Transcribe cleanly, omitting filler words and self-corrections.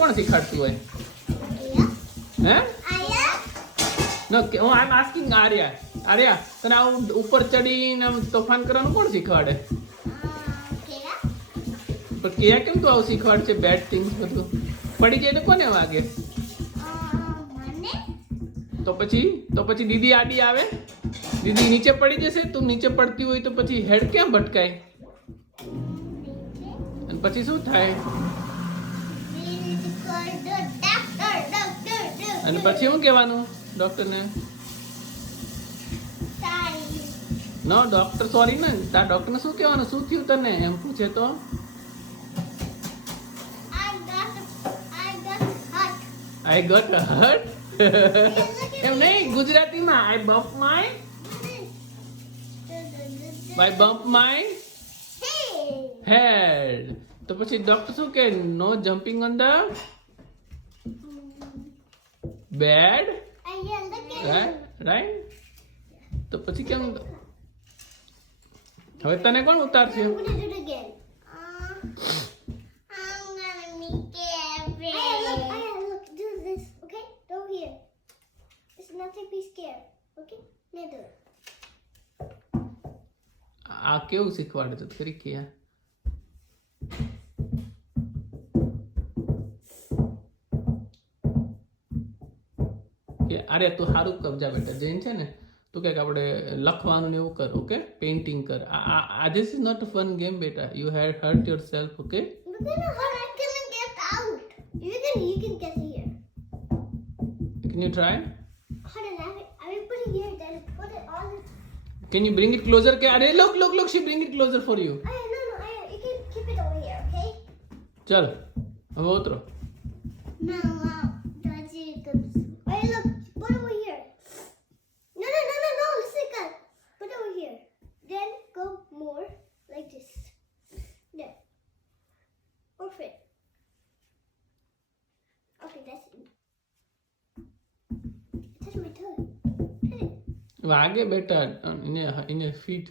કોણ શીખવાડતું હોય હે નો હું આઈ એમ આસ્કિંગ આર્યા તને આવું ઉપર ચડીને આમ તોફાન કરવાનું કોણ શીખવાડે પણ કેયા કેમ તું આવું શીખવાડ છે બેડ થિંગ્સ બધું પડી જાય તો કોને વાગે તો પછી દીદી આડી આવે દીદી નીચે પડી જશે તું નીચે પડતી હોય તો પછી હેડ ક્યાં ભટકાય અને પછી શું થાય અને પછી શું કહેવાનું ડોક્ટરને નો ડોક્ટર સોરી ને તાર ડોક્ટરને શું કહેવાનું શું થયું તને એમ પૂછે તો I got hurt એમ નહીં ગુજરાતીમાં I bump my head તો પછી ડોક્ટર શું કહે no jumping on the bed right તો પછી કેમ હવે તને કોણ ઉતારશે આ કેવું શીખવાડે છે ખરી કે અરે તું સારું કબજા બેટા જૈન છે ને તું કે આપણે લખવાનું ને એવું કર ઓકે પેઇન્ટિંગ કર આ this is not a fun game બેટા you had hurt yourself okay Can you try? Can you bring it closer? Look, she bring it closer for you. No, you can keep it over here, okay? चल, अब उतरो. No, Daddy, hey, look, put it over here. No, listen, put it over here. Then go more, like this. There. Perfect. Okay, that's it. Touch my toe. વાગે બેટા ઇને ફીટ